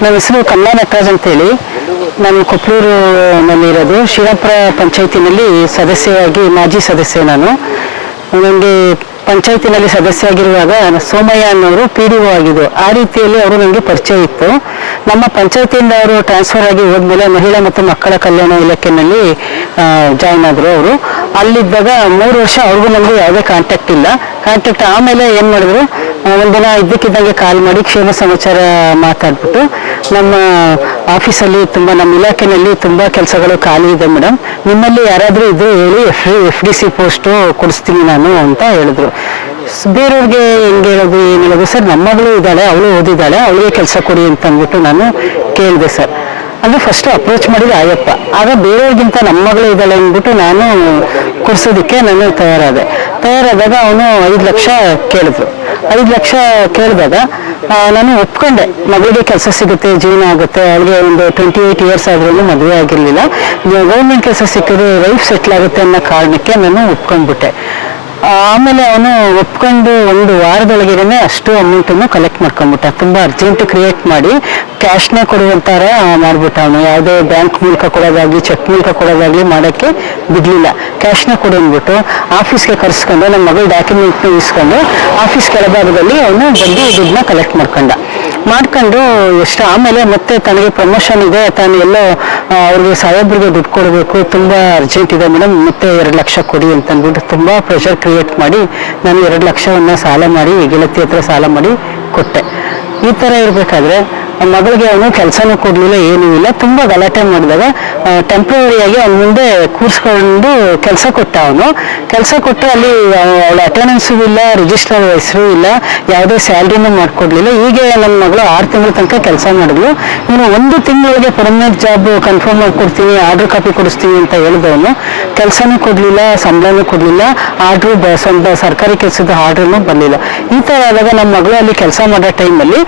ನನ್ನ ಹೆಸರು ಕಮಲಾ ನಟರಾಜ್ ಅಂತೇಳಿ. ನಾನು ಕೊಪ್ಪಳೂರಿನಲ್ಲಿ ಇರೋದು. ಶ್ರೀರಾಮ್ಪುರ ಪಂಚಾಯತಿನಲ್ಲಿ ಸದಸ್ಯರಾಗಿ ಮಾಜಿ ಸದಸ್ಯ ನಾನು. ನನಗೆ ಪಂಚಾಯತಿನಲ್ಲಿ ಸದಸ್ಯ ಆಗಿರುವಾಗ ಸೋಮಯ್ಯ ಅನ್ನೋರು ಪಿ ಡಿ ಒ ಆಗಿದ್ದು, ಆ ರೀತಿಯಲ್ಲಿ ಅವರು ನನಗೆ ಪರಿಚಯ ಇತ್ತು. ನಮ್ಮ ಪಂಚಾಯತಿಯಿಂದ ಅವರು ಟ್ರಾನ್ಸ್ಫರ್ ಆಗಿ ಹೋದ್ಮೇಲೆ ಮಹಿಳಾ ಮತ್ತು ಮಕ್ಕಳ ಕಲ್ಯಾಣ ಇಲಾಖೆಯಲ್ಲಿ ಜಾಯ್ನ್ ಆದರು ಅವರು. ಅಲ್ಲಿದ್ದಾಗ ಮೂರು ವರ್ಷ ಅವ್ರಿಗೂ ನನಗೂ ಯಾವುದೇ ಕಾಂಟ್ಯಾಕ್ಟ್ ಇಲ್ಲ. ಕಾಂಟ್ಯಾಕ್ಟ್ ಆಮೇಲೆ ಏನು ಮಾಡಿದ್ರು ಒಂದಿನ ಇದ್ದಕ್ಕಿದ್ದಂಗೆ ಕಾಲ್ ಮಾಡಿ ಕ್ಷೇಮ ಸಮಾಚಾರ ಮಾತಾಡ್ಬಿಟ್ಟು, ನಮ್ಮ ಆಫೀಸಲ್ಲಿ ತುಂಬ, ನಮ್ಮ ಇಲಾಖೆಯಲ್ಲಿ ತುಂಬ ಕೆಲಸಗಳು ಖಾಲಿ ಇದೆ ಮೇಡಮ್ ನಿಮ್ಮಲ್ಲಿ ಯಾರಾದರೂ ಇದ್ರೆ ಹೇಳಿ F F D C post ಕೊಡಿಸ್ತೀನಿ ನಾನು ಅಂತ ಹೇಳಿದ್ರು. ಬೇರೆಯವ್ರಿಗೆ ಹೆಂಗೆ ಹೇಳೋದು, ಏನು ಹೇಳೋದು? ಸರ್ ನಮ್ಮ ಮಗಳು ಇದ್ದಾಳೆ, ಅವಳು ಓದಿದ್ದಾಳೆ, ಅವಳಿಗೆ ಕೆಲಸ ಕೊಡಿ ಅಂತ ಅಂದ್ಬಿಟ್ಟು ನಾನು ಕೇಳಿದೆ ಸರ್. ಅದು ಫಸ್ಟ್ ಅಪ್ರೋಚ್ ಮಾಡಿದ ಆಯಪ್ಪ ಆಗ ಬೇರೆಯವ್ರಿಗಿಂತ ನಮ್ಮ ಮಗಳು ಇದ್ದಾಳೆ ಅಂದ್ಬಿಟ್ಟು ನಾನು ಕೊಡ್ಸೋದಕ್ಕೆ ನಾನು ತಯಾರಾದೆ. ತಯಾರಾದಾಗ ಅವನು ಐದು ಲಕ್ಷ ಕೇಳಿದ್ರು. ಐದು ಲಕ್ಷ ಕೇಳಿದಾಗ ನಾನು ಒಪ್ಕೊಂಡೆ. ಮಗಳಿಗೆ ಕೆಲಸ ಸಿಗುತ್ತೆ, ಜೀವನ ಆಗುತ್ತೆ, ಅವಳಿಗೆ ಒಂದು ಟ್ವೆಂಟಿ ಏಯ್ಟ್ ಇಯರ್ಸ್ ಆದ್ರೂ ಮದುವೆ ಆಗಿರಲಿಲ್ಲ. ಗೌರ್ಮೆಂಟ್ ಕೆಲಸ ಸಿಕ್ಕಿದ್ರೆ ಲೈಫ್ ಸೆಟ್ಲ್ ಆಗುತ್ತೆ ಅನ್ನೋ ಕಾರಣಕ್ಕೆ ನಾನು ಒಪ್ಕೊಂಡ್ಬಿಟ್ಟೆ. ಆಮೇಲೆ ಅವನು ಒಪ್ಕೊಂಡು ಒಂದು ವಾರದೊಳಗೇನೆ ಅಷ್ಟು ಅಮೌಂಟನ್ನು ಕಲೆಕ್ಟ್ ಮಾಡ್ಕೊಂಡ್ಬಿಟ್ಟ. ತುಂಬ ಅರ್ಜೆಂಟ್ ಕ್ರಿಯೇಟ್ ಮಾಡಿ ಕ್ಯಾಶ್ನೇ ಕೊಡುವಂತಾರೆ ಮಾಡಿಬಿಟ್ಟ ಅವನು. ಯಾವುದೇ ಬ್ಯಾಂಕ್ ಮೂಲಕ ಕೊಡೋದಾಗಲಿ ಚೆಕ್ ಮೂಲಕ ಕೊಡೋದಾಗಲಿ ಮಾಡೋಕ್ಕೆ ಬಿಡಲಿಲ್ಲ. ಕ್ಯಾಶ್ನೇ ಕೊಡು ಅಂದ್ಬಿಟ್ಟು ಆಫೀಸ್ಗೆ ಕರೆಸ್ಕೊಂಡು ನಮ್ಮ ಮಗಳ ಡಾಕ್ಯುಮೆಂಟ್ನ ಇಸ್ಕೊಂಡು ಆಫೀಸ್ ಕೆಳಭಾಗದಲ್ಲಿ ಅವನು ಬಂದು ದುಡ್ಡನ್ನ ಕಲೆಕ್ಟ್ ಮಾಡ್ಕೊಂಡ. ಮಾಡ್ಕೊಂಡು ಎಷ್ಟು ಆಮೇಲೆ ಮತ್ತೆ ತನಗೆ ಪ್ರಮೋಷನ್ ಇದೆ, ತಾನು ಎಲ್ಲೋ ಅವ್ರಿಗೆ ಸಾಹೇಬ್ರಿಗೆ ದುಡ್ಡು ಕೊಡಬೇಕು, ತುಂಬ ಅರ್ಜೆಂಟ್ ಇದೆ ಮೇಡಮ್ ಮತ್ತೆ ಎರಡು ಲಕ್ಷ ಕೊಡಿ ಅಂತ ಅಂದ್ಬಿಟ್ಟು ತುಂಬ ಪ್ರೆಷರ್ ಕ್ರಿಯೇಟ್ ಮಾಡಿ ನಾನು ಎರಡು ಲಕ್ಷವನ್ನು ಸಾಲ ಮಾಡಿ, ಗೆಳತಿ ಹತ್ರ ಸಾಲ ಮಾಡಿ ಕೊಟ್ಟೆ. ಈ ಥರ ಇರಬೇಕಾದ್ರೆ ಮಗಳಿಗೆ ಅವನು ಕೆಲಸನೂ ಕೊಡಲಿಲ್ಲ, ಏನೂ ಇಲ್ಲ. ತುಂಬ ಗಲಾಟೆ ಮಾಡಿದಾಗ ಟೆಂಪ್ರವರಿಯಾಗಿ ಅವನ ಮುಂದೆ ಕೂರಿಸ್ಕೊಂಡು ಕೆಲಸ ಕೊಟ್ಟ ಅವನು. ಕೆಲಸ ಕೊಟ್ಟು ಅಲ್ಲಿ ಅವಳ ಅಟೆಂಡೆನ್ಸು ಇಲ್ಲ ರಿಜಿಸ್ಟರ್ ಹೆಸರು ಇಲ್ಲ, ಯಾವುದೇ ಸ್ಯಾಲ್ರಿನೂ ಮಾಡಿಕೊಡ್ಲಿಲ್ಲ. ಹೀಗೆ ನನ್ನ ಮಗಳು ಆರು ತಿಂಗಳ ತನಕ ಕೆಲಸ ಮಾಡಿದ್ಲು. ಇವನು ಒಂದು ತಿಂಗಳಿಗೆ ಪರ್ಮನೆಂಟ್ ಜಾಬ್ ಕನ್ಫರ್ಮ್ ಮಾಡಿಕೊಡ್ತೀನಿ ಆರ್ಡರ್ ಕಾಪಿ ಕೊಡಿಸ್ತೀನಿ ಅಂತ ಹೇಳಿದವನು, ಕೆಲಸನೂ ಕೊಡಲಿಲ್ಲ, ಸಂಬಳನೂ ಕೊಡಲಿಲ್ಲ ಆರ್ಡ್ರು ಸ್ವಂತ ಸರ್ಕಾರಿ ಕೆಲಸದ ಆರ್ಡ್ರೂ ಬರಲಿಲ್ಲ. ಈ ಥರ ಆದಾಗ ನಮ್ಮ ಮಗಳು ಅಲ್ಲಿ ಕೆಲಸ ಮಾಡೋ ಟೈಮಲ್ಲಿ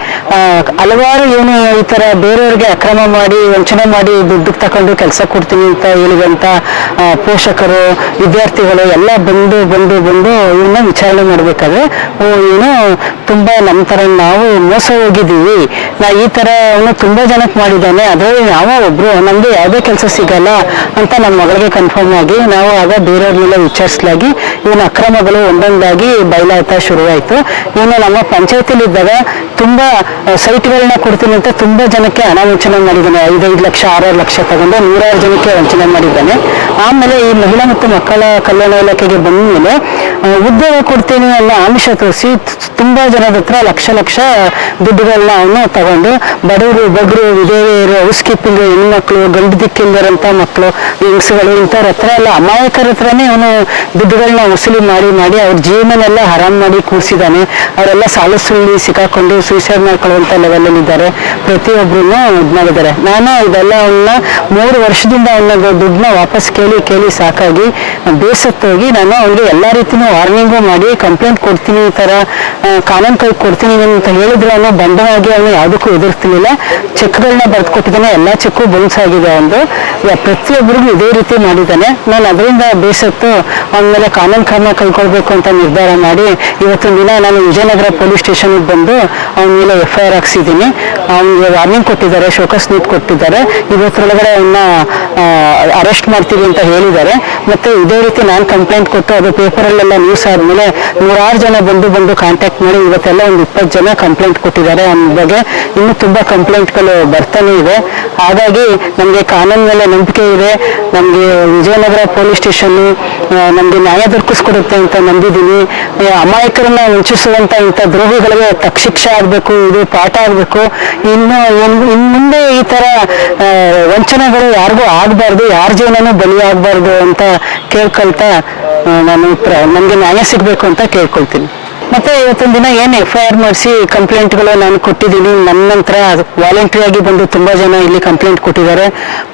ಹಲವಾರು ಇವನು ಈ ಥರ ಬೇರೆಯವ್ರಿಗೆ ಅಕ್ರಮ ಮಾಡಿ, ವಂಚನೆ ಮಾಡಿ ದುಡ್ಡು ತಕೊಂಡು ಕೆಲಸ ಕೊಡ್ತೀನಿ ಅಂತ ಹೇಳಿದಂತ ಪೋಷಕರು, ವಿದ್ಯಾರ್ಥಿಗಳು ಎಲ್ಲ ಬಂದು ಬಂದು ಬಂದು ಇವನ್ನ ವಿಚಾರಣೆ ಮಾಡಬೇಕಾದ್ರೆ, ಓ ಇವನು ತುಂಬ ನಮ್ಮ ಥರ ನಾವು ಮೋಸ ಹೋಗಿದ್ದೀವಿ. ನಾ ಈ ಥರ ಅವನು ತುಂಬ ಜನಕ್ಕೆ ಮಾಡಿದ್ದಾನೆ ಅದರಲ್ಲಿ ಯಾವ ಒಬ್ರು, ನಮಗೆ ಯಾವುದೇ ಕೆಲಸ ಸಿಗಲ್ಲ ಅಂತ ನಮ್ಮ ಮಗಳಿಗೆ ಕನ್ಫರ್ಮ್ ಆಗಿ ನಾವು ಆಗ ಬೇರೆಯವ್ರನ್ನೆಲ್ಲ ವಿಚಾರಿಸಲಾಗಿ ಇವನ ಅಕ್ರಮಗಳು ಒಂದೊಂದಾಗಿ ಬಯಲಾಯ್ತಾ ಶುರುವಾಯಿತು. ಇವನು ನಮ್ಮ ಪಂಚಾಯತಿಲಿ ಇದ್ದಾಗ ತುಂಬ ಸೈಟ್ಗಳನ್ನ ಕೊಡ್ತೀನಿ ಅಂತ ತುಂಬಾ ಜನಕ್ಕೆ ಹಣ ವಂಚನೆ ಮಾಡಿದ್ದಾನೆ. ಐದೈದು ಲಕ್ಷ ಆರಾರು ಲಕ್ಷ ತಗೊಂಡು ನೂರಾರು ಜನಕ್ಕೆ ವಂಚನೆ ಮಾಡಿದ್ದಾನೆ. ಆಮೇಲೆ ಈ ಮಹಿಳಾ ಮತ್ತು ಮಕ್ಕಳ ಕಲ್ಯಾಣ ಇಲಾಖೆಗೆ ಬಂದ ಮೇಲೆ ಉದ್ಯೋಗ ಕೊಡ್ತೀನಿ ಅಲ್ಲ ಆಮಿಷ ತೋರಿಸಿ ತುಂಬಾ ಜನದ ಹತ್ರ ಲಕ್ಷ ಲಕ್ಷ ದುಡ್ಡುಗಳನ್ನ ಅವನು ತಗೊಂಡು, ಬಡವರು ಬಗ್ರು ವಿಧವೆಯರು ಹೌಸ್ ಕೀಪಿಂಗ್ ಹೆಣ್ಮಕ್ಳು, ಗಂಡು ದಿಕ್ಕಿಲ್ದಿರೋಂಥ ಮಕ್ಕಳು ಹೆಂಗಸುಗಳು ಇಂಥವ್ರ ಹತ್ರ ಎಲ್ಲ ಅಮಾಯಕರ ಹತ್ರನೇ ಅವನು ದುಡ್ಡುಗಳನ್ನ ವಸೂಲಿ ಮಾಡಿ ಮಾಡಿ ಅವ್ರ ಜೀವನನೆಲ್ಲ ಹರಾಮ್ ಮಾಡಿ ಕೂರಿಸಿದ್ದಾನೆ. ಅವರೆಲ್ಲ ಸಾಲ ಸುಳ್ಳಿ ಸಿಕ್ಕಾಕೊಂಡು ಸೂಸೈಡ್ ಮಾಡ್ಕೊಳ್ಳುವಂಥ ಲೆವೆಲಲ್ಲಿ ಇದ್ದಾರೆ ಪ್ರತಿಯೊಬ್ಬರೂ ಇದು ಮಾಡಿದ್ದಾರೆ. ನಾನು ಇದೆಲ್ಲ ಅವ್ನ ಮೂರು ವರ್ಷದಿಂದ ಅವನ ದುಡ್ಡನ್ನ ವಾಪಸ್ ಕೇಳಿ ಕೇಳಿ ಸಾಕಾಗಿ ಬೇಸತ್ತೋಗಿ ನಾನು ಅವ್ರಿಗೆ ಎಲ್ಲ ರೀತಿನೂ ವಾರ್ನಿಂಗು ಮಾಡಿ ಕಂಪ್ಲೇಂಟ್ ಕೊಡ್ತೀನಿ ಈ ಆ, ಕಾನೂನು ಕೈ ಕೊಡ್ತೀನಿ ಅಂತ ಹೇಳಿದ್ರೆ ಅವನು ಬಂಡವಾಗಿ ಅವನು ಯಾವುದಕ್ಕೂ ಎದುರಿಸ್ತಿರ್ಲಿಲ್ಲ ಚೆಕ್ಗಳನ್ನ ಬರೆದು ಕೊಟ್ಟಿದ್ದಾನೆ ಎಲ್ಲ ಚೆಕ್ಕು ಬೌನ್ಸ್ ಆಗಿದೆ ಅವನು ಪ್ರತಿಯೊಬ್ಬರಿಗೂ ಇದೇ ರೀತಿ ಮಾಡಿದ್ದಾನೆ. ನಾನು ಅದರಿಂದ ಬೇಸತ್ತು ಅವನ ಮೇಲೆ ಕಾನೂನು ಕ್ರಮ ಕೈಗೊಳ್ಬೇಕು ಅಂತ ನಿರ್ಧಾರ ಮಾಡಿ ಇವತ್ತಿನ ದಿನ ನಾನು ವಿಜಯನಗರ ಪೊಲೀಸ್ ಸ್ಟೇಷನ್ಗೆ ಬಂದು ಅವನ ಮೇಲೆ ಎಫ್ ಐ ಆರ್ ಹಾಕ್ಸಿದ್ದೀನಿ. ಅವನಿಗೆ ವಾರ್ನಿಂಗ್ ಕೊಟ್ಟಿದ್ದಾರೆ, ಶೋಕಸ್ ನೀಟ್ ಕೊಟ್ಟಿದ್ದಾರೆ. ಇವತ್ತರೊಳಗಡೆ ಅವನ್ನ ಅರೆಸ್ಟ್ ಮಾಡ್ತೀವಿ ಅಂತ ಹೇಳಿದ್ದಾರೆ. ಮತ್ತೆ ಇದೇ ರೀತಿ ನಾನು ಕಂಪ್ಲೇಂಟ್ ಕೊಟ್ಟು ಅದು ಪೇಪರಲ್ಲೆಲ್ಲ ನ್ಯೂಸ್ ಆದಮೇಲೆ ನೂರಾರು ಜನ ಬಂದು ಬಂದು ಕಾಂಟ್ಯಾಕ್ಟ್ ಮಾಡಿ ಇವತ್ತೆಲ್ಲ ಒಂದು ಇಪ್ಪತ್ತು ಜನ ಕಂಪ್ಲೇಂಟ್ ಕೊಟ್ಟಿದ್ದಾರೆ ಅವನ ಬಗ್ಗೆ. ಇನ್ನೂ ತುಂಬ ಕಂಪ್ಲೇಂಟ್ಗಳು ಬರ್ತಾನೆ ಇದೆ. ಹಾಗಾಗಿ ನಮಗೆ ಕಾನೂನು ಮೇಲೆ ನಂಬಿಕೆ ಇದೆ. ನಮಗೆ ವಿಜಯನಗರ ಪೊಲೀಸ್ ಸ್ಟೇಷನ್ ನಮಗೆ ನ್ಯಾಯ ದೊರಕಿಸ್ಕೊಡುತ್ತೆ ಅಂತ ನಂಬಿದ್ದೀನಿ. ಅಮಾಯಕರನ್ನ ವಂಚಿಸುವಂಥ ಇಂಥ ದ್ರೋಹಿಗಳಿಗೆ ತಕ್ಷಿಕ್ಷೆ ಆಗಬೇಕು, ಇದು ಪಾಠ ಆಗಬೇಕು. ಇನ್ನು ಇನ್- ಮುಂದೆ ಈ ತರ ವಂಚನೆಗಳು ಯಾರಿಗೂ ಆಗ್ಬಾರ್ದು, ಯಾರ ಜೀವನನೂ ಆಗ್ಬಾರ್ದು ಅಂತ ಕೇಳ್ಕೊಳ್ತಾ ನಾನು ನನಗೆ ನ್ಯಾಯ ಸಿಗಬೇಕು ಅಂತ ಕೇಳ್ಕೊಳ್ತೀನಿ. ಮತ್ತೆ ಇವತ್ತಿನ ದಿನ ಏನು ಎಫ್ ಐ ಆರ್ ಮಾಡಿಸಿ ಕಂಪ್ಲೇಂಟ್ಗಳು ನಾನು ಕೊಟ್ಟಿದ್ದೀನಿ. ನನ್ನ ನಂತರ ವಾಲಂಟ್ರಿಯಾಗಿ ಬಂದು ತುಂಬ ಜನ ಇಲ್ಲಿ ಕಂಪ್ಲೇಂಟ್ ಕೊಟ್ಟಿದ್ದಾರೆ.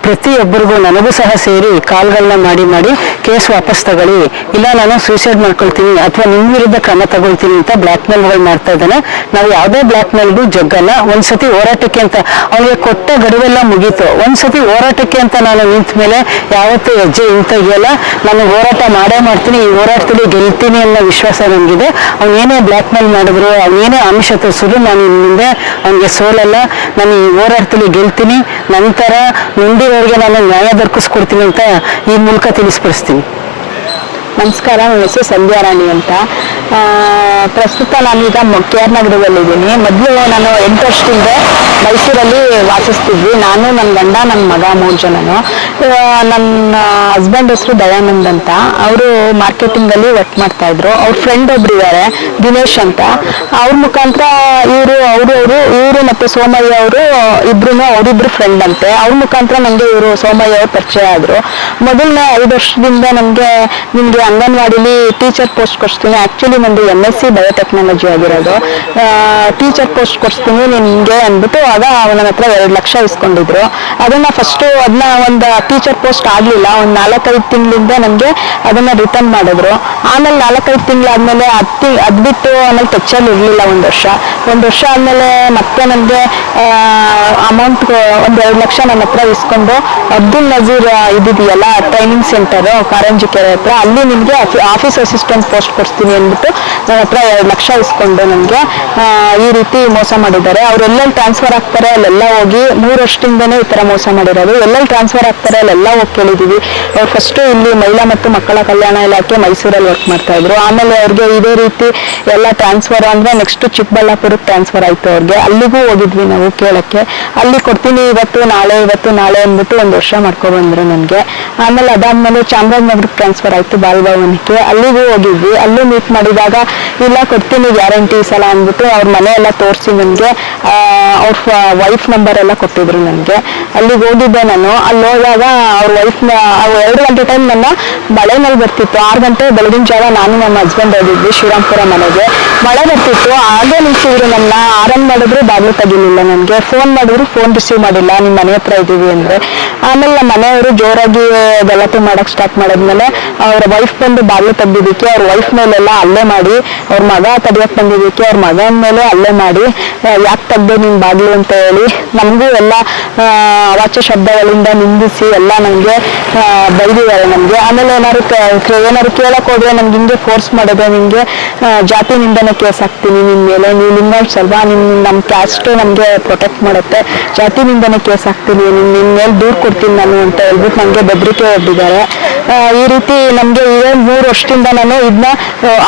ಪ್ರತಿಯೊಬ್ಬರಿಗೂ ನನಗೂ ಸಹ ಸೇರಿ ಕಾಲ್ಗಳನ್ನ ಮಾಡಿ ಮಾಡಿ ಕೇಸ್ ವಾಪಸ್ ತಗೊಳ್ಳಿ. ಇಲ್ಲ, ನಾನು ಸೂಸೈಡ್ ಮಾಡ್ಕೊಳ್ತೀನಿ ಅಥವಾ ನಿಮ್ಮ ವಿರುದ್ಧ ಕ್ರಮ ತಗೊಳ್ತೀನಿ ಅಂತ ಬ್ಲ್ಯಾಕ್ ಮೇಲ್ಗಳು ಮಾಡ್ತಾ ಇದ್ದಾನೆ. ನಾವು ಯಾವುದೇ ಬ್ಲ್ಯಾಕ್ ಮೇಲ್ಗೂ ಜಗ್ಗಲ್ಲ. ಒಂದ್ಸತಿ ಹೋರಾಟಕ್ಕೆ ಅಂತ ಅವನಿಗೆ ಕೊಟ್ಟ ಗಡುವೆಲ್ಲ ಮುಗೀತು. ಒಂದ್ಸತಿ ಹೋರಾಟಕ್ಕೆ ಅಂತ ನಾನು ನಿಂತ ಮೇಲೆ ಯಾವತ್ತೂ ಹೆಜ್ಜೆ ಹಿಂತೆಗಿಯಲ್ಲ ನಾನು ಹೋರಾಟ ಮಾಡೇ ಮಾಡ್ತೀನಿ. ಈ ಹೋರಾಟದಲ್ಲಿ ಗೆಲ್ತೀನಿ ಅನ್ನೋ ವಿಶ್ವಾಸ ನನಗಿದೆ ಅವ್ನು ಅವನೇನೇ ಬ್ಲ್ಯಾಕ್ ಮೇಲ್ ಮಾಡಿದ್ರು ಅವನೇನೇ ಅಂಶ ತೋರಿಸಿದ್ರು, ನಾನು ಮುಂದೆ ಅವನಿಗೆ ಸೋಲಲ್ಲ. ನಾನು ಈ ಹೋರಾಟದಲ್ಲಿ ಗೆಲ್ತೀನಿ. ನಂತರ ಮುಂದಿರೋರಿಗೆ ನಾನು ನ್ಯಾಯ ದೊರಕಿಸ್ಕೊಡ್ತೀನಿ ಅಂತ ಈ ಮೂಲಕ ತಿಳಿಸ್ಪಡಿಸ್ತೀನಿ ನಮಸ್ಕಾರ, ನನ್ನ ಹೆಸರು ಸಂಧ್ಯಾ ರಾಣಿ ಅಂತ. ಪ್ರಸ್ತುತ ನಾನೀಗ ಕೆ ಆರ್ ನಗರದಲ್ಲಿದ್ದೀನಿ. ಮೊದಲು ನಾನು ಎಂಟು ವರ್ಷದಿಂದ ಮೈಸೂರಲ್ಲಿ ವಾಸಿಸ್ತಿದ್ವಿ. ನಾನು ನನ್ನ ಗಂಡ ನನ್ನ ಮಗ ಮೂರು ಜನನು. ನನ್ನ ಹಸ್ಬೆಂಡ್ ಹೆಸರು ದಯಾನಂದ್ ಅಂತ. ಅವರು ಮಾರ್ಕೆಟಿಂಗಲ್ಲಿ ವರ್ಕ್ ಮಾಡ್ತಾ ಇದ್ರು. ಅವ್ರ ಫ್ರೆಂಡ್ ಒಬ್ರು ಇದ್ದಾರೆ ದಿನೇಶ್ ಅಂತ. ಅವ್ರ ಮುಖಾಂತರ ಇವರು, ಅವರು ಅವರು, ಇವರು ಮತ್ತೆ ಸೋಮಯ್ಯ ಅವರು ಇಬ್ರು ಅವರಿಬ್ರು ಫ್ರೆಂಡ್ ಅಂತೆ. ಅವ್ರ ಮುಖಾಂತರ ನನಗೆ ಇವರು ಸೋಮಯ್ಯ ಅವರು ಪರಿಚಯ ಆದ್ರು. ಮೊದಲನೇ ಐದು ವರ್ಷದಿಂದ ನನಗೆ ನಿಮಗೆ ಅಂಗನವಾಡಿಲಿ ಟೀಚರ್ ಪೋಸ್ಟ್ ಕೊಡ್ತೀನಿ ಆಕ್ಚುಲಿ ನಂದು ಎಂ ಎಸ್ ಸಿ ಬಯೋಟೆಕ್ನಾಲಜಿ ಆಗಿರೋದು. ಟೀಚರ್ ಪೋಸ್ಟ್ ಕೊಡ್ತೀನಿ ನಿಮಗೆ ಅಂದ್ಬಿಟ್ಟು ಆಗ ನನ್ನ ಹತ್ರ ಎರಡು ಲಕ್ಷ ಇಸ್ಕೊಂಡಿದ್ರು. ಅದನ್ನ ಫಸ್ಟು ಅದನ್ನ ಒಂದು ಟೀಚರ್ ಪೋಸ್ಟ್ ಆಗಲಿಲ್ಲ. ಒಂದು ನಾಲ್ಕೈದು ತಿಂಗಳಿಂದ ನನಗೆ ಅದನ್ನ ರಿಟರ್ನ್ ಮಾಡಿದ್ರು. ಆಮೇಲೆ ನಾಲ್ಕೈದು ತಿಂಗಳಾದ್ಮೇಲೆ ಅತ್ತಿ ಅದು ಬಿಟ್ಟು ಆಮೇಲೆ ಟಚ್ಚಲ್ಲಿ ಇರಲಿಲ್ಲ ಒಂದು ವರ್ಷ. ಒಂದು ವರ್ಷ ಆದಮೇಲೆ ಮತ್ತೆ ನನಗೆ ಅಮೌಂಟ್ ಒಂದು ಎರಡು ಲಕ್ಷ ನನ್ನ ಹತ್ರ ಇಸ್ಕೊಂಡು ಅಬ್ದುಲ್ ನಜೀರ್ ಇದಿದೆಯಲ್ಲ ಟ್ರೈನಿಂಗ್ ಸೆಂಟರು ಕಾರಂಜಿ ಕೆರೆ ಹತ್ರ, ಅಲ್ಲಿ ನಿಮಗೆ ಆಫೀಸ್ ಅಸಿಸ್ಟೆಂಟ್ ಪೋಸ್ಟ್ ಕೊಡ್ತೀನಿ ಅಂದ್ಬಿಟ್ಟು ನನ್ನ ಹತ್ರ ಎರಡು ಲಕ್ಷ ಇಸ್ಕೊಂಡು ನನಗೆ ಈ ರೀತಿ ಮೋಸ ಮಾಡಿದ್ದಾರೆ. ಅವರೆಲ್ಲ ಟ್ರಾನ್ಸ್ಫರ್ ಆಗ್ತಾರೆ ಅಲ್ಲೆಲ್ಲ ಹೋಗಿ ಮೂರು ವರ್ಷದಿಂದನೇ ಈ ಥರ ಮೋಸ ಮಾಡಿರೋದು. ಎಲ್ಲೆಲ್ಲಿ ಟ್ರಾನ್ಸ್ಫರ್ ಆಗ್ತಾರೆ ಅಲ್ಲೆಲ್ಲ ಹೋಗಿ ಕೇಳಿದ್ದೀವಿ ಅವ್ರು ಫಸ್ಟು ಇಲ್ಲಿ ಮಹಿಳಾ ಮತ್ತು ಮಕ್ಕಳ ಕಲ್ಯಾಣ ಇಲಾಖೆ ಮೈಸೂರಲ್ಲಿ ವರ್ಕ್ ಮಾಡ್ತಾ ಇದ್ರು. ಆಮೇಲೆ ಅವ್ರಿಗೆ ಇದೇ ರೀತಿ ಎಲ್ಲ ಟ್ರಾನ್ಸ್ಫರ್ ಅಂದರೆ ನೆಕ್ಸ್ಟ್ ಚಿಕ್ಕಬಳ್ಳಾಪುರಕ್ಕೆ ಟ್ರಾನ್ಸ್ಫರ್ ಆಯ್ತು ಅವ್ರಿಗೆ. ಅಲ್ಲಿಗೂ ಹೋಗಿದ್ವಿ ನಾವು ಕೇಳಕ್ಕೆ. ಅಲ್ಲಿ ಕೊಡ್ತೀನಿ ಇವತ್ತು, ನಾಳೆ ಇವತ್ತು, ನಾಳೆ ಅಂದ್ಬಿಟ್ಟು ಒಂದು ವರ್ಷ ಮಾಡ್ಕೊಬಂದ್ರು ನನಗೆ. ಆಮೇಲೆ ಅದಾದ್ಮೇಲೆ ಚಾಮರಾಜನಗರಕ್ಕೆ ಟ್ರಾನ್ಸ್ಫರ್ ಆಯ್ತು ಬಾಲಭವನಕ್ಕೆ. ಅಲ್ಲಿಗೂ ಹೋಗಿದ್ವಿ. ಅಲ್ಲೂ ಮೀಟ್ ಮಾಡಿದಾಗ, ಇಲ್ಲ, ಕೊಡ್ತೀನಿ ಗ್ಯಾರಂಟಿ ಸಲ ಅಂದ್ಬಿಟ್ಟು ಅವ್ರ ಮನೆ ಎಲ್ಲ ತೋರಿಸಿ ನನಗೆ. ಅವ್ರ ವೈಫ್ ನಂಬರ್ ಎಲ್ಲ ಕೊಟ್ಟಿದ್ರು ನನಗೆ ಅಲ್ಲಿಗೆ ಹೋಗಿದ್ದೆ ನಾನು. ಅಲ್ಲಿ ಹೋದಾಗ ಅವ್ರ ವೈಫ್ನ ಎರಡು ಗಂಟೆ ಟೈಮ್ ನನ್ನ ಮಳೆ ಮೇಲೆ ಬರ್ತಿತ್ತು. ಆರು ಗಂಟೆ ಬೆಳಗಿನ ಜಾವ ನಾನು ನಮ್ಮ ಹಸ್ಬೆಂಡ್ ಹೋಗಿದ್ವಿ ಶ್ರೀರಾಮ್ಪುರ ಮನೆಗೆ. ಮಳೆ ಬರ್ತಿತ್ತು. ಹಾಗೆ ನಿಲ್ಸಿದ್ರು ನನ್ನ. ಆರನ್ ಮಾಡಿದ್ರು ಬಾಗಿಲು ತೆಗಿಲಿಲ್ಲ ನನಗೆ. ಫೋನ್ ಮಾಡಿದ್ರು ಫೋನ್ ರಿಸೀವ್ ಮಾಡಿಲ್ಲ. ನಿಮ್ಮ ಮನೆ ಹತ್ರ ಇದ್ದೀವಿ ಅಂದ್ರೆ. ಆಮೇಲೆ ನಮ್ಮ ಮನೆಯವರು ಜೋರಾಗಿ ಗಲಾಟೆ ಮಾಡೋಕ್ಕೆ ಸ್ಟಾರ್ಟ್ ಮಾಡಿದ್ಮೇಲೆ ಅವ್ರ ವೈಫ್ ಬಂದು ಬಾಗಿಲು ತೆಗ್ದಿದ್ದಕ್ಕೆ ಅವ್ರ ವೈಫ್ ಮೇಲೆಲ್ಲ ಅಲ್ಲೇ ಮಾಡಿ, ಅವ್ರ ಮಗ ತಡಿಯಕ್ ಬಂದಿದ್ದಕ್ಕೆ ಅವ್ರ ಮಗನ ಮೇಲೆ ಅಲ್ಲೇ ಮಾಡಿ ಯಾಕೆ ತೆಗ್ದೆ ನಿಮ್ಮ ಬಾಗಿಲು ಅಂತ ಹೇಳಿ ನಮಗೂ ಎಲ್ಲ ಅವಾಚ್ಯ ಶಬ್ದಗಳಿಂದ ನಿಂದಿಸಿ ಎಲ್ಲ ನಮಗೆ ಬೈದಿದ್ದಾರೆ ನಮಗೆ. ಆಮೇಲೆ ಏನಾದ್ರು ಏನಾದ್ರು ಕೇಳಕ್ ಹೋದ್ರೆ ನಮ್ಗೆ ಹಿಂಗೆ ಫೋರ್ಸ್ ಮಾಡೋದು ನಿಮಗೆ ಜಾತಿ ನಿಂದನೆ ಕೇಸ್ ಹಾಕ್ತೀನಿ ನಿಮ್ಮ ಮೇಲೆ. ನೀವು ನಿಮ್ಮ ಅಲ್ವಾ ನಿಮ್ ನಮ್ಮ ಕ್ಯಾಸ್ಟ್ ನಮಗೆ ಪ್ರೊಟೆಕ್ಟ್ ಮಾಡುತ್ತೆ. ಜಾತಿ ನಿಂದನೆ ಕೇಸ್ ಹಾಕ್ತೀನಿ, ನಿಮ್ ನಿನ್ ಮೇಲೆ ದೂರ್ ಕೊಡ್ತೀನಿ ನಾನು ಅಂತ ಹೇಳ್ಬಿಟ್ಟು ನಮಗೆ ಬೆದರಿಕೆ ಒಡ್ಡಿದ್ದಾರೆ ಈ ರೀತಿ ನಮ್ಗೆ ಇದೇ ಮೂರು ವರ್ಷದಿಂದ ನಾನು ಇದನ್ನ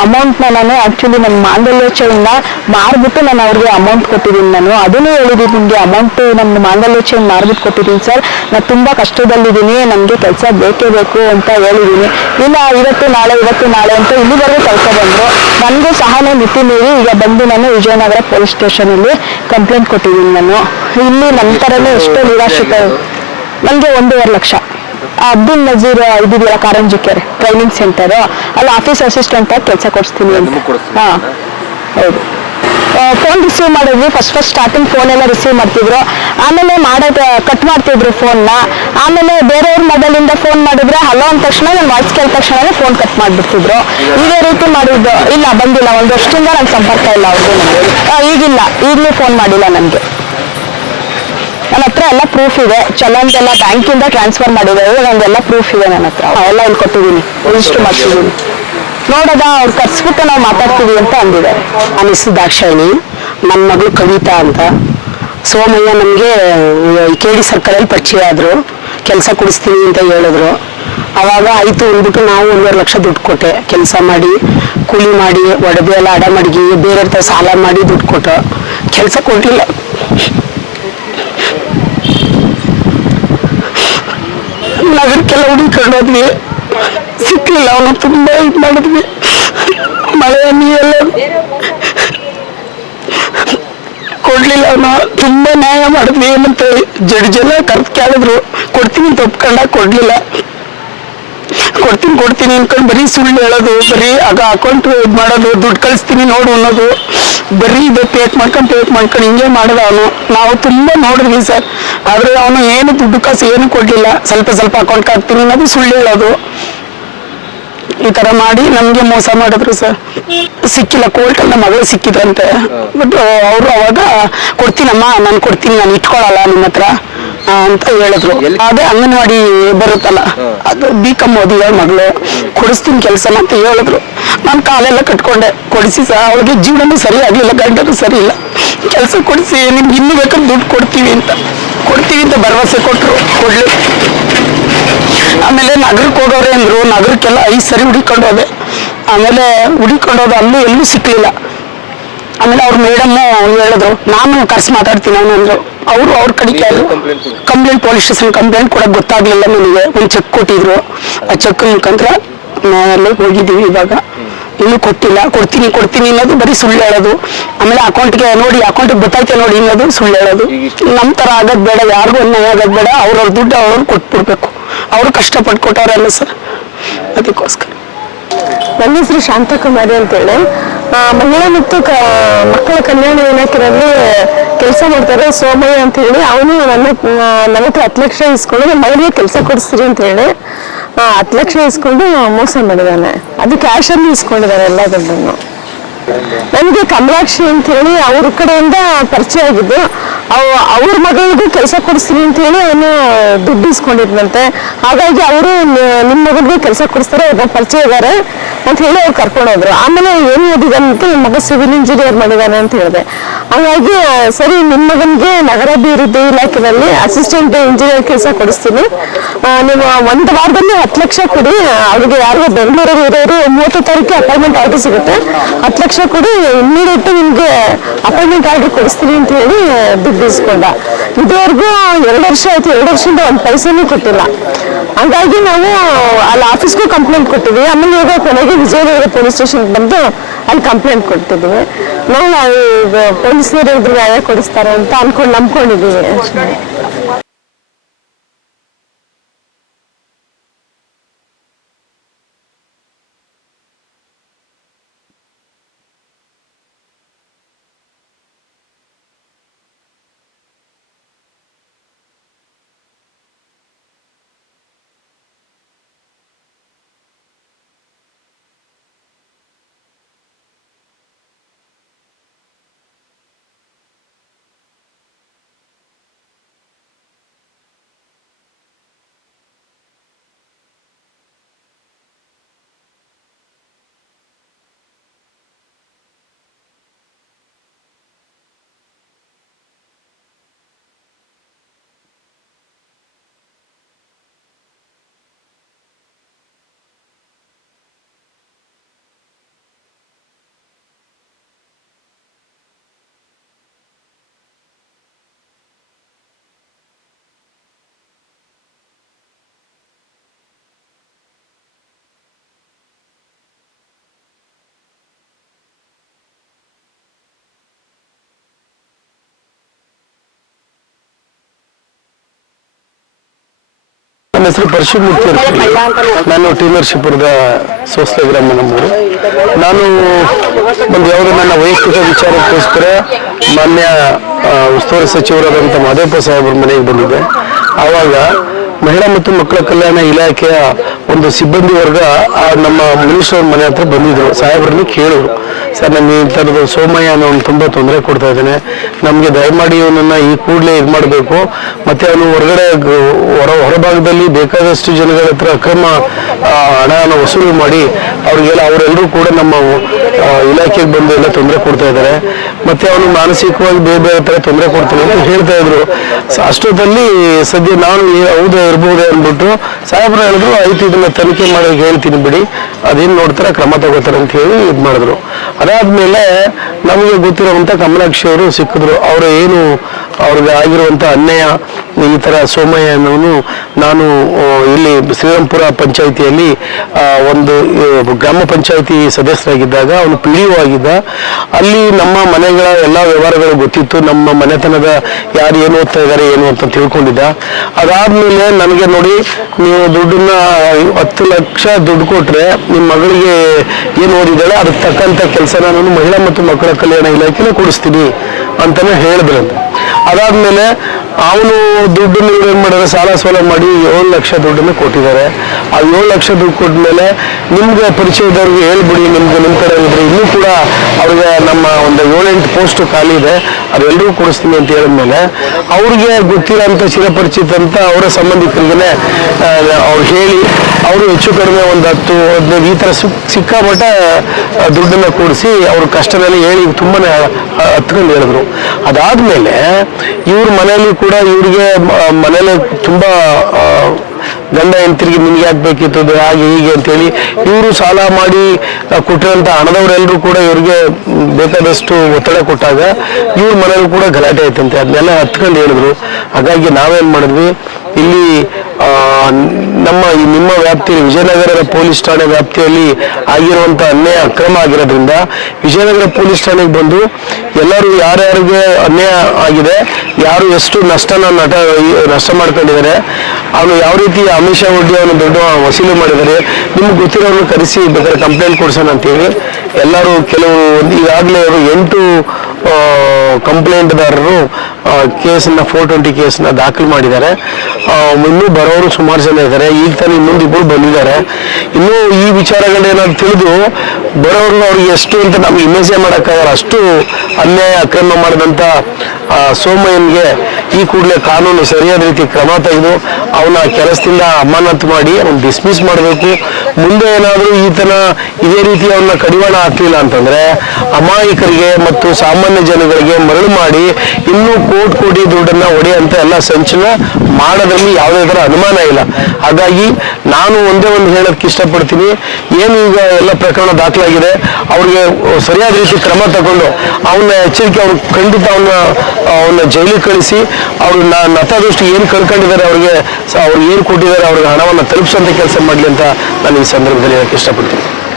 ಅಮೌಂಟ್ನ ನಾನು ಆಕ್ಚುಲಿ ನನ್ನ ಮಾಂಗಲ್ಯ ಚೈನ್ನ ಮಾರ್ಬಿಟ್ಟು ನಾನು ಅವ್ರಿಗೆ ಅಮೌಂಟ್ ಕೊಟ್ಟಿದ್ದೀನಿ ನಾನು. ಅದನ್ನು ಹೇಳಿದ್ದೀನಿ ನಿಮಗೆ ಅಮೌಂಟ್ ನನ್ನ ಮಾಂಗಲ್ಯ ಚೈನ್ ಮಾರ್ಬಿಟ್ಟು ಕೊಟ್ಟಿದ್ದೀನಿ ಸರ್ ನಾನು ತುಂಬಾ ಕಷ್ಟದಲ್ಲಿದ್ದೀನಿ ನನಗೆ ಕೆಲಸ ಬೇಕೇ ಬೇಕು ಅಂತ ಹೇಳಿದ್ದೀನಿ. ಇಲ್ಲ, ಇವತ್ತು ನಾಳೆ ಇವತ್ತು ನಾಳೆ ಅಂತ ಇಲ್ಲಿವರೆಗೂ ಕೆಲಸ ಬಂದ್ರು. ನನಗೂ ಸಹನೆ ಮಿತಿ ಮೀರಿ ಈಗ ಬಂದು ನಾನು ವಿಜಯನಗರ ಪೊಲೀಸ್ ಸ್ಟೇಷನಲ್ಲಿ ಕಂಪ್ಲೇಂಟ್ ಕೊಟ್ಟಿದ್ದೀನಿ ನಾನು. ಇಲ್ಲಿ ನಂತರನೇ ಎಷ್ಟೋ ನಿರಾಶ್ರಿತ ನನಗೆ ಒಂದೂವರೆ ಲಕ್ಷ. ಅಬ್ದುಲ್ ನಜೀರ್ ಇದಿದೆಯಲ್ಲ ಕಾರಂಜಿ ಕೆರೆ ಟ್ರೈನಿಂಗ್ ಸೆಂಟರ್ ಅಲ್ಲಿ ಆಫೀಸ್ ಅಸಿಸ್ಟೆಂಟ್ ಆಗಿ ಕೆಲಸ ಕೊಡಿಸ್ತೀನಿ ಅಂತ. ಹಾ ಹೌದು. ಫೋನ್ ರಿಸೀವ್ ಮಾಡಿದ್ವಿ. ಫಸ್ಟ್ ಫಸ್ಟ್ ಸ್ಟಾರ್ಟಿಂಗ್ ಫೋನ್ ಎಲ್ಲ ರಿಸೀವ್ ಮಾಡ್ತಿದ್ರು. ಆಮೇಲೆ ಮಾಡೋದ ಕಟ್ ಮಾಡ್ತಿದ್ರು ಫೋನ್ನ ಆಮೇಲೆ ಬೇರೆಯವ್ರ ಮೊಬೈಲಿಂದ ಫೋನ್ ಮಾಡಿದ್ರೆ ಹಲೋ ಅಂದ ತಕ್ಷಣ ನಾನು ವಾಯ್ಸ್ ಕೇಳಿದ ತಕ್ಷಣ ಫೋನ್ ಕಟ್ ಮಾಡಿಬಿಡ್ತಿದ್ರು. ಇದೇ ರೀತಿ ಮಾಡಿದ್ದು. ಇಲ್ಲ ಬಂದಿಲ್ಲ. ಒಂದು ವರ್ಷದಿಂದ ನಂಗೆ ಸಂಪರ್ಕ ಇಲ್ಲ ಅವ್ರಿಗೆ ಈಗಿಲ್ಲ. ಈಗಲೂ ಫೋನ್ ಮಾಡಿಲ್ಲ ನನಗೆ. ನನ್ನ ಹತ್ರ ಎಲ್ಲ ಪ್ರೂಫ್ ಇದೆ. ಚಲನ್ದೆಲ್ಲ ಬ್ಯಾಂಕಿಂದ ಟ್ರಾನ್ಸ್ಫರ್ ಮಾಡಿದ್ದಾರೆ ನಂದೆಲ್ಲ ಪ್ರೂಫ್ ಇದೆ ನನ್ನ ಹತ್ರ. ಎಲ್ಲ ಇಲ್ಲಿ ಕೊಟ್ಟಿದ್ದೀನಿ ಇಷ್ಟು ಮಾಡ್ತಿದ್ದೀನಿ ನೋಡೋದ, ಅವ್ರು ಕರ್ಸ್ಬಿಟ್ಟು ನಾವು ಮಾತಾಡ್ತೀವಿ ಅಂತ ಅಂದಿದ್ದಾರೆ ನನ್ನ ಹೆಸರು ದಾಕ್ಷಾಯಿಣಿ. ನನ್ನ ಮಗಳು ಕವಿತಾ ಅಂತ. ಸೋಮಯ್ಯ ನಮಗೆ ಕೆ ಡಿ ಸರ್ಕಲಲ್ಲಿ ಪರಿಚಯ ಆದರು. ಕೆಲಸ ಕೊಡಿಸ್ತೀನಿ ಅಂತ ಹೇಳಿದ್ರು. ಅವಾಗ ಆಯಿತು ಅಂದ್ಬಿಟ್ಟು ನಾವು ಒಂದೂವರೆ ಲಕ್ಷ ದುಡ್ಡು ಕೊಟ್ಟೆ. ಕೆಲಸ ಮಾಡಿ, ಕೂಲಿ ಮಾಡಿ, ಒಡವೆ ಎಲ್ಲ ಅಡ ಮಡಗಿ ಬೇರೆ ಹತ್ರ ಸಾಲ ಮಾಡಿ ದುಡ್ಡು ಕೊಟ್ಟು. ಕೆಲಸ ಕೊಡಲಿಲ್ಲ. ನಗರಕ್ಕೆಲ್ಲ ಹುಡುಕೊಂಡು ಹೋದ್ವಿ. ಸಿಕ್ಕಲಿಲ್ಲ ಅವನು ತುಂಬ ಇದು ಮಾಡಿದ್ವಿ. ಮಳೆ ನೀರೆಲ್ಲ ಕೊಡ್ಲಿಲ್ಲ ಅವನು. ತುಂಬಾ ನ್ಯಾಯ ಮಾಡಿದ್ವಿ. ಏನಂತ ಜಡ್ಜೆಲ್ಲ ಕರ್ದು ಕೇಳಿದ್ರು. ಕೊಡ್ತೀನಿ ಅಂತ ಕೊಡ್ಲಿಲ್ಲ. ಕೊಡ್ತೀನಿ ಕೊಡ್ತೀನಿ ಅನ್ಕೊಂಡು ಬರೀ ಸುಳ್ಳು ಹೇಳೋದು ಬರೀ ಆಗ ಅಕೌಂಟ್ ಇದು ಮಾಡೋದು ದುಡ್ಡು ಕಳಿಸ್ತೀನಿ ನೋಡು ಅನ್ನೋದು. ಬರೀ ಇದು ಪೇಟ್ ಮಾಡ್ಕೊಂಡು ಪೇಟ್ ಮಾಡ್ಕೊಂಡು ಹಿಂಗೆ ಮಾಡಿದ ಅವನು. ನಾವು ತುಂಬಾ ನೋಡಿದ್ವಿ ಸರ್ ಆದ್ರೆ ಅವನು ಏನು ದುಡ್ಡು ಕಾಸು ಏನು ಕೊಡಲಿಲ್ಲ. ಸ್ವಲ್ಪ ಸ್ವಲ್ಪ ಅಕೌಂಟ್ ಹಾಕ್ತೀನಿ ಅನ್ನೋದು ಸುಳ್ಳು ಹೇಳೋದು. ಈ ತರ ಮಾಡಿ ನಮ್ಗೆ ಮೋಸ ಮಾಡಿದ್ರು ಸರ್ ಸಿಕ್ಕಿಲ್ಲ ಕೋರ್ಟಲ್ಲಿ ನಮ್ಮ ಮಗಳು ಸಿಕ್ಕಿದ್ರಂತೆ. ಬಟ್ ಅವರು ಅವಾಗ ಕೊಡ್ತೀನಮ್ಮ ನಾನು ಕೊಡ್ತೀನಿ ನಾನು ಇಟ್ಕೊಳಲ್ಲ ನಿಮ್ಮ ಹತ್ರ. ಅಂತ ಹೇಳಿದ್ರು. ಅದೇ ಅಂಗನವಾಡಿ ಬರುತ್ತಲ್ಲ ಅದು ಬಿ ಕಮ್ ಓದಿದ ಮಗಳು. ಕೊಡಿಸ್ತೀನಿ ಕೆಲಸ ಅಂತ ಹೇಳಿದ್ರು. ನಾನು ಕಾಲೆಲ್ಲ ಕಟ್ಕೊಂಡೆ. ಕೊಡಿಸಿ ಸಹ ಅವಳಿಗೆ ಜೀವನನೂ ಸರಿ ಆಗ್ಲಿಲ್ಲ ಗಂಡನೂ ಸರಿ ಇಲ್ಲ. ಕೆಲಸ ಕೊಡಿಸಿ ನಿಮ್ಗೆ ಇನ್ನೂ ಬೇಕಾದ್ರೆ ದುಡ್ಡು ಕೊಡ್ತೀವಿ ಅಂತ. ಕೊಡ್ತೀವಿ ಅಂತ ಭರವಸೆ ಕೊಟ್ಟರು ಕೊಡ್ಲಿ. ಆಮೇಲೆ ನಗರಕ್ಕೆ ಹೋಗೋರೆ ಅಂದರು ನಗರಕ್ಕೆಲ್ಲ ಐದು ಸರಿ ಹುಡಿಕೊಂಡು ಹೋದೆ. ಆಮೇಲೆ ಹುಡಿಕೊಂಡು ಹೋದ ಅಲ್ಲೂ ಎಲ್ಲೂ ಸಿಕ್ಕಲಿಲ್ಲ ಆಮೇಲೆ ಅವ್ರ ಮೇಡಮ್ ಹೇಳಿದ್ರು ನಾನು ಕರ್ಸಿ ಮಾತಾಡ್ತೀನಿ ಅವನು ಅಂದ್ರು. ಅವರು ಅವ್ರ ಕಡೆ ಕಂಪ್ಲೇಂಟ್ ಪೊಲೀಸ್ ಸ್ಟೇಷನ್ ಕಂಪ್ಲೇಂಟ್ ಕೂಡ ಗೊತ್ತಾಗ್ಲಿಲ್ಲ ನನಗೆ ಒಂದು ಚೆಕ್ ಕೊಟ್ಟಿದ್ರು. ಆ ಚೆಕ್ ಮುಖಾಂತರ ನಾವೆಲ್ಲ ಹೋಗಿದ್ದೀವಿ ಇವಾಗ. ಇನ್ನೂ ಕೊಟ್ಟಿಲ್ಲ. ಕೊಡ್ತೀನಿ ಕೊಡ್ತೀನಿ ಅನ್ನೋದು ಬರೀ ಸುಳ್ಳು ಹೇಳೋದು. ಆಮೇಲೆ ಅಕೌಂಟ್ಗೆ ನೋಡಿ ಅಕೌಂಟ್ಗೆ ಗೊತ್ತಾಯ್ತೆ ನೋಡಿ ಅನ್ನೋದು ಸುಳ್ಳು ಹೇಳೋದು. ನಮ್ಮ ಥರ ಆಗೋದು ಬೇಡ ಯಾರಿಗೂ ಅನ್ಯಾಯ ಆಗೋದು ಬೇಡ. ಅವ್ರವ್ರ ದುಡ್ಡು ಅವ್ರವ್ರು ಕೊಟ್ಬಿಡ್ಬೇಕು. ಅವರು ಕಷ್ಟಪಟ್ಟು ಕೊಟ್ಟವ್ರಲ್ಲ ಸರ್. ಅದಕ್ಕೋಸ್ಕರ. ನನ್ನ ಹೆಸರು ಶಾಂತಕುಮಾರಿ ಅಂತೇಳಿ. ಹೇಳಿ ಮಹಿಳಾ ಮತ್ತು ಕ ಮಕ್ಕಳ ಕಲ್ಯಾಣ ಇಲಾಖೆಯಲ್ಲಿ ಕೆಲಸ ಮಾಡ್ತಾರೆ. ಸೋಮಯ್ಯ ಅಂತ ಹೇಳಿ ಅವನು ನನ್ನ ನನ್ನ ಹತ್ರ ಹತ್ತು ಲಕ್ಷ ಇಸ್ಕೊಂಡು ನನ್ನ ಮಗಳಿಗೆ ಕೆಲಸ ಕೊಡಿಸ್ತೀರಿ ಅಂತ ಹೇಳಿ ಹತ್ತು ಲಕ್ಷ ಇಸ್ಕೊಂಡು ಮೋಸ ಮಾಡಿದಾನೆ. ಅದು ಕ್ಯಾಶಲ್ಲಿ ಇಸ್ಕೊಂಡಿದ್ದಾರೆ ಎಲ್ಲ ದುಡ್ಡನ್ನು ನನಗೆ ಕಮಲಾಕ್ಷಿ ಅಂತ ಹೇಳಿ ಅವ್ರ ಕಡೆಯಿಂದ ಪರಿಚಯ ಆಗಿದ್ದು, ಅವ್, ಅವ್ರ ಮಗಳಿಗೂ ಕೆಲಸ ಕೊಡಿಸ್ತೀನಿ ಅಂತ ಹೇಳಿ ಅವನು ದುಡ್ಡು ಇಸ್ಕೊಂಡಿದ್ನಂತೆ. ಹಾಗಾಗಿ ಅವರು ನಿಮ್ಮ ಮಗನಿಗೆ ಕೆಲಸ ಕೊಡಿಸ್ತಾರೆ, ಒಬ್ಬ ಪರಿಚಯ ಇದ್ದಾರೆ ಅಂತ ಹೇಳಿ ಅವ್ರು ಕರ್ಕೊಂಡು ಹೋದ್ರು. ಆಮೇಲೆ ಏನು ಓದಿದಾನೆ ನಿಮ್ಮ ಮಗ ಸಿವಿಲ್ ಇಂಜಿನಿಯರ್ ಮಾಡಿದಾನೆ ಅಂತ ಹೇಳಿದೆ. ಹಾಗಾಗಿ ಸರಿ ನಿಮ್ಮ ಮಗನಿಗೆ ನಗರಾಭಿವೃದ್ಧಿ ಇಲಾಖೆಯಲ್ಲಿ ಅಸಿಸ್ಟೆಂಟ್ ಇಂಜಿನಿಯರ್ ಕೆಲಸ ಕೊಡಿಸ್ತೀನಿ. ನೀವು ಒಂದು ವಾರದಲ್ಲಿ ಹತ್ತು ಲಕ್ಷ ಕೊಡಿ. ಅವ್ರಿಗೆ ಯಾರಿಗೋ ಬೆಂಗಳೂರಲ್ಲಿ ಇರೋರು ಮೂವತ್ತು ತಾರೀಕು ಅಪಾಯಿಂಟ್ಮೆಂಟ್ ಆರ್ಡರ್ ಸಿಗುತ್ತೆ. ಹತ್ತು ಲಕ್ಷ ಕೊಡಿ ಇಮ್ಮಿಡಿಯೇಟ್ ಅಪಾಯಿಂಟ್ಮೆಂಟ್ ಆರ್ಡರ್ ಕೊಡಿಸ್ತೀನಿ ಅಂತ ಹೇಳಿ ದುಡ್ಡು ಇಸ್ಕೊಂಡ. ಇದುವರೆಗೂ ಎರಡು ವರ್ಷ ಆಯ್ತು, ಎರಡು ವರ್ಷದಿಂದ ಒಂದು ಪೈಸೆನೂ ಕೊಟ್ಟಿಲ್ಲ. ಹಂಗಾಗಿ ನಾವು ಅಲ್ಲಿ ಆಫೀಸ್ಗೂ ಕಂಪ್ಲೇಂಟ್ ಕೊಟ್ಟಿದ್ವಿ. ಆಮೇಲೆ ಇವಾಗ ಕೊನೆಗೆ ವಿಜಯನಗರ ಪೊಲೀಸ್ ಸ್ಟೇಷನ್ ಬಂದು ಅಲ್ಲಿ ಕಂಪ್ಲೇಂಟ್ ಕೊಟ್ಟಿದ್ವಿ ನಾವು ಪೊಲೀಸ್ನವರು ಇದ್ರ ನ್ಯಾಯ ಕೊಡಿಸ್ತಾರೆ ಅಂತ ಅನ್ಕೊಂಡು ನಂಬ್ಕೊಂಡಿದ್ದೀವಿ ಅಷ್ಟೇ ನನ್ನ ಹೆಸರು ಪರಶುಮೂರ್ತಿ ನಾನು ಟೀಲರ್ಶಿಪುರದ ಸೋಸ್ಲೆ ಗ್ರಾಮ ನಮ್ಮೂರು. ನಾನು ಒಂದು ಯಾವುದೋ ನನ್ನ ವೈಯಕ್ತಿಕ ವಿಚಾರಕ್ಕೋಸ್ಕರ ಮಾನ್ಯ ಉಸ್ತುವಾರಿ ಸಚಿವರಾದಂಥ ಮಾದೇವಪ್ಪ ಸಾಹೇಬ್ರ ಮನೆಗೆ ಬಂದಿದ್ದೆ. ಆವಾಗ ಮಹಿಳಾ ಮತ್ತು ಮಕ್ಕಳ ಕಲ್ಯಾಣ ಇಲಾಖೆಯ ಒಂದು ಸಿಬ್ಬಂದಿ ವರ್ಗ, ಆ, ನಮ್ಮ ಮುನೀಶ್ವರ ಮನೆ ಹತ್ರ ಬಂದಿದ್ರು. ಸಾಹೇಬ್ರನ್ನ ಕೇಳಿದ್ರು. ಸರ್ ನಮಗೆ ಈ ಥರದ ಸೋಮಯ್ಯ ಒಂದು ತುಂಬ ತೊಂದರೆ ಕೊಡ್ತಾ ಇದ್ದಾನೆ. ನಮಗೆ ದಯಮಾಡಿ ಅವನನ್ನು ಈ ಕೂಡಲೇ ಇದು ಮಾಡಬೇಕು. ಮತ್ತು ಅವನು ಹೊರಗಡೆ ಹೊರ, ಹೊರಭಾಗದಲ್ಲಿ ಬೇಕಾದಷ್ಟು ಜನಗಳ ಹತ್ರ ಅಕ್ರಮ ಹಣವನ್ನು ವಸೂಲಿ ಮಾಡಿ ಅವ್ರಿಗೆಲ್ಲ, ಅವರೆಲ್ಲರೂ ಕೂಡ ನಮ್ಮ ಇಲಾಖೆಗೆ ಬಂದು ಎಲ್ಲ ತೊಂದರೆ ಕೊಡ್ತಾ ಇದ್ದಾರೆ. ಮತ್ತು ಅವನು ಮಾನಸಿಕವಾಗಿ ಬೇರೆ ಬೇರೆ ಥರ ತೊಂದರೆ ಕೊಡ್ತಾನೆ ಅಂತ ಹೇಳ್ತಾ ಇದ್ರು. ಅಷ್ಟೊತ್ತಲ್ಲಿ ಸದ್ಯ ನಾನು ಹೌದು ಇರ್ಬೋದು ಇರ್ಬೋದೇ ಅಂದ್ಬಿಟ್ಟು ಸಾಹೇಬ್ರು ಹೇಳಿದ್ರು, ಆಯ್ತು ಇದನ್ನ ತನಿಖೆ ಮಾಡಿ ಹೇಳ್ತೀನಿ ಬಿಡಿ. ಅದೇನು ನೋಡ್ತಾರೆ ಕ್ರಮ ತಗೋತಾರೆ ಅಂತ ಹೇಳಿ ಇದು ಮಾಡಿದ್ರು. ಅದಾದ್ಮೇಲೆ ನಮಗೆ ಗೊತ್ತಿರುವಂತ ಕಮಲಾಕ್ಷಿ ಅವರು ಸಿಕ್ಕಿದ್ರು. ಅವರು ಏನು ಅವ್ರಿಗೆ ಆಗಿರುವಂಥ ಅನ್ಯಾಯ, ಈ ಥರ ಸೋಮಯ್ಯ ಅನ್ನೋನು ನಾನು ಇಲ್ಲಿ ಶ್ರೀರಾಮ್ಪುರ ಪಂಚಾಯಿತಿಯಲ್ಲಿ ಒಂದು ಗ್ರಾಮ ಪಂಚಾಯಿತಿ ಸದಸ್ಯರಾಗಿದ್ದಾಗ, ಅವನು ಪಿ ಡಿ ಆಗಿದ್ದ. ಅಲ್ಲಿ ನಮ್ಮ ಮನೆಗಳ ಎಲ್ಲ ವ್ಯವಹಾರಗಳು ಗೊತ್ತಿತ್ತು. ನಮ್ಮ ಮನೆತನದ ಯಾರು ಏನು ಓದ್ತಾ ಇದ್ದಾರೆ, ಏನು ಅಂತ ತಿಳ್ಕೊಂಡಿದ್ದ. ಅದಾದಮೇಲೆ ನನಗೆ ನೋಡಿ, ನೀವು ದುಡ್ಡನ್ನ ಹತ್ತು ಲಕ್ಷ ದುಡ್ಡು ಕೊಟ್ರೆ ನಿಮ್ಮ ಮಗಳಿಗೆ ಏನು ಓದಿದ್ದಾಳೆ, ಅದಕ್ಕೆ ತಕ್ಕಂತ ಕೆಲಸ ನಾನು ಮಹಿಳಾ ಮತ್ತು ಮಕ್ಕಳ ಕಲ್ಯಾಣ ಇಲಾಖೆನೇ ಕೊಡಿಸ್ತೀನಿ ಅಂತಾನೆ ಹೇಳಿದ್ರಂತೆ ಅದಾದ್ಮೇಲೆ ಅವನು ದುಡ್ಡನ್ನು ಇವ್ರು ಏನು ಮಾಡಿದ್ರೆ? ಸಾಲ ಸೋಲ ಮಾಡಿ ಏಳು ಲಕ್ಷ ದುಡ್ಡನ್ನು ಕೊಟ್ಟಿದ್ದಾರೆ. ಆ ಏಳು ಲಕ್ಷ ದುಡ್ಡು ಕೊಟ್ಮೇಲೆ ನಿಮ್ಗೆ ಪರಿಚಯದವ್ರಿಗೆ ಹೇಳ್ಬಿಡಿ, ನಿಮ್ಗೆ ನಿಮ್ಮ ಕಡೆ ಇದ್ರೆ ಇನ್ನೂ ಕೂಡ ಅವ್ರಿಗೆ ನಮ್ಮ ಒಂದು ಏಳೆಂಟು ಪೋಸ್ಟ್ ಖಾಲಿ ಇದೆ. ಅದೆಲ್ಲರೂ ಕೊಡಿಸ್ತೀನಿ ಅಂತ ಹೇಳಿದ್ಮೇಲೆ ಅವ್ರಿಗೆ ಗೊತ್ತಿರೋಂಥ ಚಿರಪರಿಚಿತ ಅಂತ ಅವರ ಸಂಬಂಧಿಕರಿಗೆ ಅವ್ರು ಹೇಳಿ, ಅವರು ಹೆಚ್ಚು ಕಡಿಮೆ ಒಂದು ಹತ್ತು, ಹದಿನೈದು ಈ ಥರ ಸಿಕ್, ಸಿಕ್ಕಾಪಟ್ಟೆ ದುಡ್ಡನ್ನ ಕೂಡಿಸಿ ಅವ್ರ ಕಷ್ಟದಲ್ಲಿ ಹೇಳಿ ತುಂಬಾ ಹತ್ಕೊಂಡು ಹೇಳಿದ್ರು. ಅದಾದ್ಮೇಲೆ ಇವ್ರ ಮನೆಯಲ್ಲಿ ಕೂಡ ಇವ್ರಿಗೆ ಮನೇಲೆ ತುಂಬಾ ಗಂಡ ಹೆಂಡತಿರಿಗೆ ನಿಮ್ಗೆ ಯಾಕೆ ಬೇಕಿತ್ತು ಹಾಗೆ ಹೀಗೆ ಅಂತೇಳಿ ಇವರು ಸಾಲ ಮಾಡಿ ಕೊಟ್ಟಿರೋಂಥ ಹಣದವರೆಲ್ಲರೂ ಕೂಡ ಇವ್ರಿಗೆ ಬೇಕಾದಷ್ಟು ಒತ್ತಡ ಕೊಟ್ಟಾಗ ಇವ್ರ ಮನೇಲಿ ಕೂಡ ಗಲಾಟೆ ಆಯ್ತಂತೆ. ಅದನ್ನೆಲ್ಲ ಹತ್ಕೊಂಡು ಹೇಳಿದ್ರು. ಹಾಗಾಗಿ ನಾವೇನ್ ಮಾಡಿದ್ವಿ ಇಲ್ಲಿ ನಮ್ಮ ಈ ನಿಮ್ಮ ವ್ಯಾಪ್ತಿಯಲ್ಲಿ ವಿಜಯನಗರದ ಪೊಲೀಸ್ ಠಾಣೆ ವ್ಯಾಪ್ತಿಯಲ್ಲಿ ಆಗಿರುವಂತ ಅನ್ಯಾಯ ಅಕ್ರಮ ಆಗಿರೋದ್ರಿಂದ ವಿಜಯನಗರ ಪೊಲೀಸ್ ಠಾಣೆಗೆ ಬಂದು ಎಲ್ಲರೂ ಯಾರ್ಯಾರಿಗೆ ಅನ್ಯಾಯ ಆಗಿದೆ, ಯಾರು ಎಷ್ಟು ನಷ್ಟನ ನಟ ನಷ್ಟ ಮಾಡ್ಕೊಂಡಿದ್ದಾರೆ, ಅವನು ಯಾವ ರೀತಿ ಅಮಿಷ ಒಡ್ಡಿ ಅವನು ದೊಡ್ಡ ವಸೂಲಿ ಮಾಡಿದ್ದಾರೆ, ನಿಮ್ಗೆ ಗೊತ್ತಿರೋರು ಕರೆಸಿ ಬೇಕಾದ್ರೆ ಕಂಪ್ಲೇಂಟ್ ಕೊಡ್ಸೋಣ ಅಂತೇಳಿ ಎಲ್ಲರೂ ಕೆಲವು, ಈಗಾಗಲೇ ಎಂಟು ಕಂಪ್ಲೇಂಟ್ದಾರರು ಕೇಸನ್ನ, ಫೋರ್ ಟ್ವೆಂಟಿ ಕೇಸನ್ನ ದಾಖಲು ಮಾಡಿದ್ದಾರೆ. ಇನ್ನೂ ಬರೋರು ಸುಮಾರು ಜನ ಇದ್ದಾರೆ. ಈಗ ತಾನೇ ಇನ್ನೊಂದು ಇಬ್ಬರು ಬಂದಿದ್ದಾರೆ. ಇನ್ನೂ ಈ ವಿಚಾರಗಳೇನಾದ್ರು ತಿಳಿದು ಬರೋರು ಅವ್ರಿಗೆ ಎಷ್ಟು ಅಂತ ನಮ್ಗೆ ಇಮೇಜೇ ಮಾಡೋಕ್ಕಾಗಲ್ಲ. ಅಷ್ಟು ಅನ್ಯಾಯ, ಅಕ್ರಮ ಮಾಡಿದಂಥ ಸೋಮಯ್ಯನ್ಗೆ ಈ ಕೂಡಲೇ ಕಾನೂನು ಸರಿಯಾದ ರೀತಿ ಕ್ರಮ ತೆಗೆದು ಅವನ ಕೆಲಸದಿಂದ ಅಮಾನತು ಮಾಡಿ ಅವ್ನು ಡಿಸ್ಮಿಸ್ ಮಾಡಬೇಕು. ಮುಂದೆ ಏನಾದರೂ ಈತನ ಇದೇ ರೀತಿ ಅವನ್ನ ಕಡಿವಾಣ ಹಾಕ್ಲಿಲ್ಲ ಅಂತಂದ್ರೆ ಅಮಾಯಕರಿಗೆ ಮತ್ತು ಸಾಮಾನ್ಯ ಜನಗಳಿಗೆ ಮರಳು ಮಾಡಿ ಇನ್ನೂ ಕೋಟಿ ಕೋಟಿ ದುಡ್ಡನ್ನ ಹೊಡೆಯಂತ ಎಲ್ಲ ಸಂಚನ ಮಾಡೋದ್ರಲ್ಲಿ ಯಾವುದೇ ಥರ ಅನುಮಾನ ಇಲ್ಲ. ಹಾಗಾಗಿ ನಾನು ಒಂದೇ ಒಂದು ಹೇಳೋದಕ್ಕೆ ಇಷ್ಟಪಡ್ತೀನಿ. ಏನು ಈಗ ಎಲ್ಲ ಪ್ರಕರಣ ದಾಖಲಾಗಿದೆ, ಅವ್ರಿಗೆ ಸರಿಯಾದ ರೀತಿ ಕ್ರಮ ತಗೊಂಡು ಅವನ್ನ ಎಚ್ಚರಿಕೆ ಅವ್ರು ಖಂಡಿತ ಅವನ್ನ ಅವನ್ನ ಜೈಲಿಗೆ ಕಳಿಸಿ. ಅವರು ನತದೃಷ್ಟಿ ಏನು ಕಳ್ಕೊಂಡಿದ್ದಾರೆ ಅವ್ರಿಗೆ, ಸೊ ಅವ್ರಿಗೆ ಏನು ಕೊಟ್ಟಿದ್ದಾರೆ, ಅವ್ರಿಗೆ ಹಣವನ್ನು ತಲುಪಿಸುವಂತ ಕೆಲಸ ಮಾಡಲಿ ಅಂತ ನಾನು ಈ ಸಂದರ್ಭದಲ್ಲಿ ಹೇಳಕ್ಕೆ ಇಷ್ಟಪಡ್ತೀನಿ.